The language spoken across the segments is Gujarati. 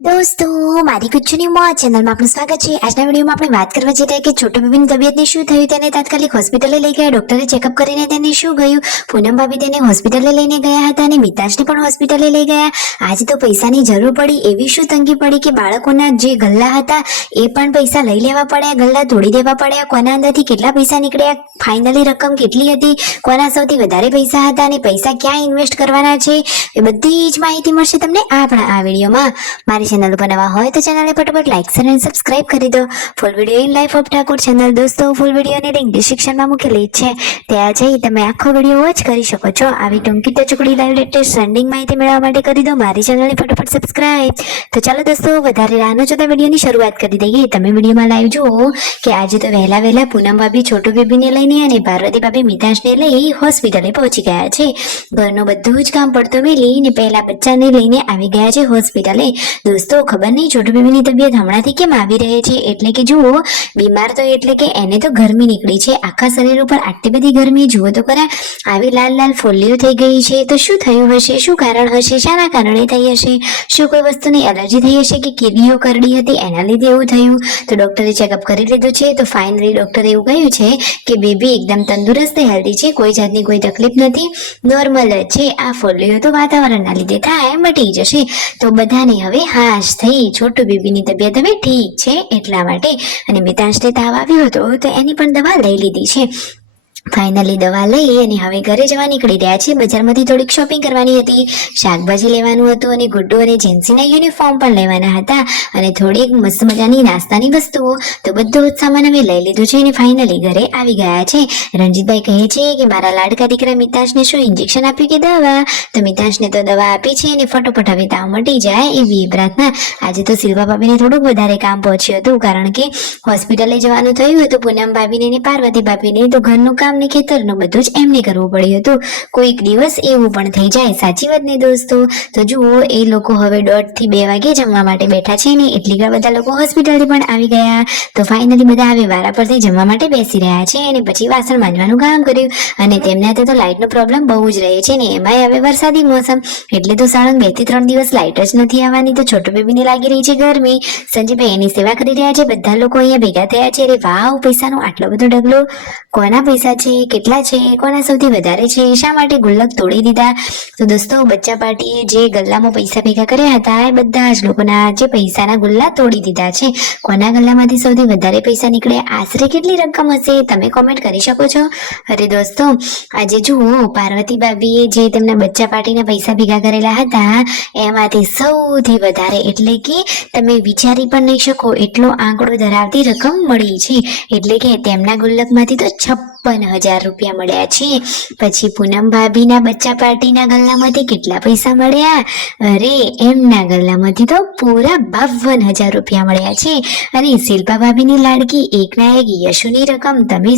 दोस्तों मारी कुछ चेनल में आपનું સ્વાગત છે। આજના વિડીયોમાં આપણે વાત કરવા જઈ રહ્યા કે છોટુ બેબીની તબિયતને શું થયું, તેને તાત્કાલિક હોસ્પિટલે લઈ ગયા। ડોક્ટરે ચેકઅપ કરીને તેને શું ગયું, પૂનમ ભાભી તેને હોસ્પિટલે લઈને ગયા હતા અને મિતાશને પણ હોસ્પિટલે લઈ ગયા। આજે તો પૈસાની જરૂર પડી, એવી શું તંગી પડી કે બાળકોના જે ગલ્લા હતા એ પણ પૈસા લઈ લેવા પડ્યા, ગલ્લા તોડી દેવા પડ્યા। કોના અંદરથી કેટલા પૈસા નીકળ્યા, ફાઇનલી રકમ કેટલી હતી, કોના સૌથી વધારે પૈસા હતા અને પૈસા ક્યાં ઇન્વેસ્ટ કરવાના છે, એ બધી જ માહિતી મળશે તમને આપણા આ વિડીયોમાં। મારી चैनल पर नवा हो तो चैनल फटाफट लाइक शेयर एंड सब्सक्राइब कर दो। Full video in life of Thakur channel दोस्तों फुल वीडियो ने लिंक डिस्क्रिप्शन में मूकेली है, त्यां जई तमे आखो वीडियो वॉच करी शको छो। आवी टूंकी टचकड़ी लाइव लेटेस्ट ट्रेंडिंग माहिती मेळववा माटे करी दो मारी चैनल ने फटाफट सब्सक्राइब। तो चलो दोस्तों वधारे राह न जोता वीडियोनी शरूआत करी दईए। तमे वीडियोमां लाइव जुओ के आज तो वहेला वहेला पूनम भाभी छोटू बेबीने लईने अने पार्वती भाभी मिताशने लई होस्पिटले पहोंची गया छे। घरनुं बधुं ज काम पड़तो मेली ने पहेला बच्चाने लईने आवी गया छे होस्पिटले। दोस्तों खबर नहीं छोटू बेबीनी तबियत हमणांथी केम आवी रही छे, एटले के जुओ बीमार तो एटले के एने तो गरमी निकળી છે, આખા શરીર ઉપર આટલી બધી ગરમી જુઓ તો ખરા, આવી લાલ લાલ ફોલ્લીઓ થઈ ગઈ છે। તો શું થયું હશે, શું કારણ હશે, શાના કારણે થઈ હશે, શું કોઈ વસ્તુની એલર્જી થઈ હશે કે કિડનીઓ કરડી હતી એના લીધે એવું થયું। તો ડોક્ટરે ચેકઅપ કરી લીધું છે, તો ફાઇનલી ડોક્ટરે એવું કહ્યું છે કે બેબી એકદમ તંદુરસ્ત હેલ્ધી છે, કોઈ જાતની કોઈ તકલીફ નથી, નોર્મલ જ છે। આ ફોલ્લીઓ તો વાતાવરણના લીધે થાય, મટી જશે। તો બધાને હવે હાશ થઈ, छोटू बेबीनी तबियत हवे ठीक छे एटला माटे। अने मिताशने ताव आव्यो हतो तो एनी पण दवा लई लीधी छे। फाइनली दवा लई अने हवे घरे जवा निकળી રહ્યા છે। બજારમાંથી થોડીક શોપિંગ કરવાની હતી, શાકભાજી લેવાનું હતું અને ગુડ્ડુ અને જેન્સીના યુનિફોર્મ પણ લેવાના હતા અને થોડીક મસ્ત મજાની નાસ્તાની વસ્તુઓ। તો બધું જ સામાન હવે લઈ લીધું છે અને ફાઇનલી ઘરે આવી ગયા છે। રણજીતભાઈ કહે છે કે મારા લાડકા દીકરા મિતાશને શું ઇન્જેક્શન આપ્યું કે દવા? તો મિતાશને તો દવા આપી છે અને ફટોફટ હવે તાવ મટી જાય એવી પ્રાર્થના। આજે તો શિલ્પા ભાભીને થોડુંક વધારે કામ પહોંચ્યું હતું, કારણ કે હોસ્પિટલે જવાનું થયું હતું પૂનમ ભાભીને અને પાર્વતી ભાભીને। તો ઘરનું કામ ને ખેતરનું બધું જ એમને કરવું પડ્યું હતું। કોઈક દિવસ એવું પણ થઈ જાય, સાચી વાત ને દોસ્તો? તો જુઓ એ લોકો હવે 1:30 થી 2 વાગે જમવા માટે બેઠા છે ને એટલી બધા લોકો હોસ્પિટલથી પણ આવી ગયા। તો ફાઇનલી બધા હવે વારા પરથી જમવા માટે બેસી રહ્યા છે અને પછી વાસણ માંજવાનું કામ કર્યું। અને તેમના તો લાઇટનો પ્રોબ્લેમ બહુ જ રહે છે ને એમાંય હવે વરસાદી મોસમ એટલે તો સળંગ 2 થી 3 દિવસ લાઇટ જ નથી આવવાની। તો છોટુ બેબીને લાગી રહી છે ગરમી। સંજયભાઈ એની સેવા કરી રહ્યા છે, બધા લોકો અહીંયા ભેગા થયા છે। અરે વાવ, પૈસાનો આટલો બધો ઢગલો, કોના પૈસા છે, કેટલા છે, કોના સૌથી વધારે છે, શા માટે ગુલ્લક તોડી દીધા? તો દોસ્તો બચ્ચા પાર્ટીએ જે ગલ્લામાં પૈસા ભેગા કર્યા હતા એ બધા જ લોકોના જે પૈસાના ગુલ્લા તોડી દીધા છે। કોના ગલ્લામાંથી સૌથી વધારે પૈસા નીકળ્યા, આશરે કેટલી રકમ હશે, તમે કોમેન્ટ કરી શકો છો। અરે દોસ્તો આજે જુઓ પાર્વતી ભાભીએ જે તેમના બચ્ચા પાર્ટીના પૈસા ભેગા કરેલા હતા એમાંથી સૌથી વધારે એટલે કે તમે વિચારી પણ નહીં શકો એટલો આંકડો ધરાવતી રકમ મળી છે। એટલે કે તેમના ગુલ્લકમાંથી તો 56,000 રૂપિયા મળ્યા છે। પછી પૂનમ ભાભીના બચ્ચા પાર્ટીના ગલ્લામાંથી કેટલા પૈસા મળ્યા? અરે એમના ગલ્લામાંથી તો પૂરા 52,000 રૂપિયા મળ્યા છે। અને શિલ્પા ભાભીની લાડકી એકના એક યશુની રકમ તમે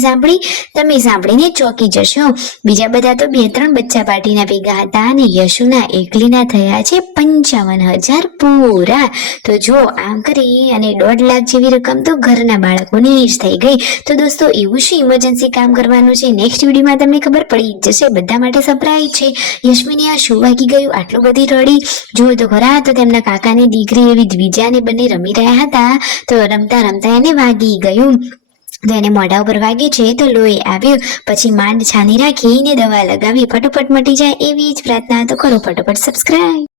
સાંભળીને ચોંકી જશો। બીજા બધા તો 2-3 બચ્ચા પાર્ટીના ભેગા હતા અને યશુના એકલીના થયા છે 55,000 પૂરા। તો જો આમ કરી અને 1.5 લાખ જેવી રકમ તો ઘરના બાળકોની જ થઈ ગઈ। તો દોસ્તો એવું શું ઇમરજન્સી કામ કરવાનું છે, નેક્સ્ટ વિડીયોમાં તમને ખબર પડી જશે, બધા માટે સરપ્રાઈઝ છે। યશ્મીને આ શું વાગી ગયું, આટલું બધી રડી? જો તો ખરા, તો તેમના કાકાની દીકરી એવી દ્વિજાને બંને રમી રહ્યા હતા, તો રમતા રમતા એને વાગી ગયું। તો એને મોઢા ઉપર વાગી છે તો લોહી આવ્યું, પછી માંડ છાની રાખીને દવા લગાવી, ફટોફટ મટી જાય એવી જ પ્રાર્થના। તો કરો ફટોફટ સબસ્ક્રાઈબ।